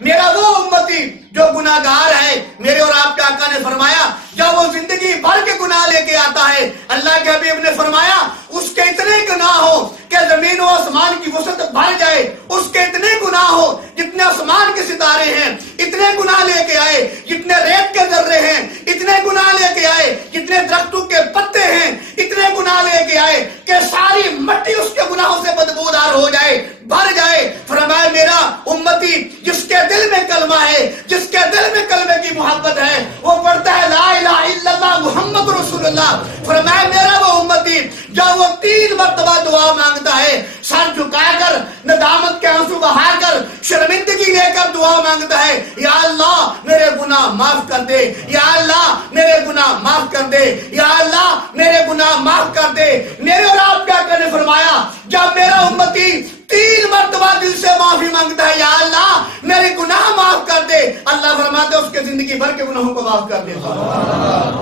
میرا وہ امتی جو گناہگار ہے، میرے اور آپ کے آقا نے فرمایا جب وہ زندگی بھر کے گناہ لے کے آتا ہے، اللہ کے حبیب نے فرمایا اس کے اتنے گناہ ہو کہ زمین و آسمان کی وسعت بھر جائے، اس کے اتنے گناہ ہو جتنے آسمان کے ستارے ہیں، اتنے گناہ لے کے آئے جتنے ریت کے ذرے ہیں، اتنے گناہ لے کے آئے جتنے درختوں کے پتے ہیں، اتنے گناہ لے کے آئے کہ ساری مٹی اس کے گناہوں سے بدبودار ہو جائے، بھر جائے۔ فرمایا میرا امتی جس کے دل میں کلمہ ہے، جس کے دل میں کلمے کی محبت ہے، وہ پڑھتا ہے لا الہ الا اللہ محمد رسول اللہ۔ فرمایا میرا وہ امتی جب وہ 3 مرتبہ دعا مانگتا ہے، سر جھکا کر، ندامت کے آنسو بہا کر، شرمندگی لے کر دعا مانگتا ہے، یا اللہ میرے گناہ معاف کر دے، یا اللہ میرے گناہ معاف کر دے، یا اللہ میرے گناہ معاف کر دے۔ میرے اور آپ کے آقا نے فرمایا جب میرا امتی 3 مرتبہ دل سے معافی مانگتا ہے، یا اللہ میرے گناہ معاف کر دے، اللہ فرماتے اس کے زندگی بھر کے گناہوں کو معاف کر دیتا ہے۔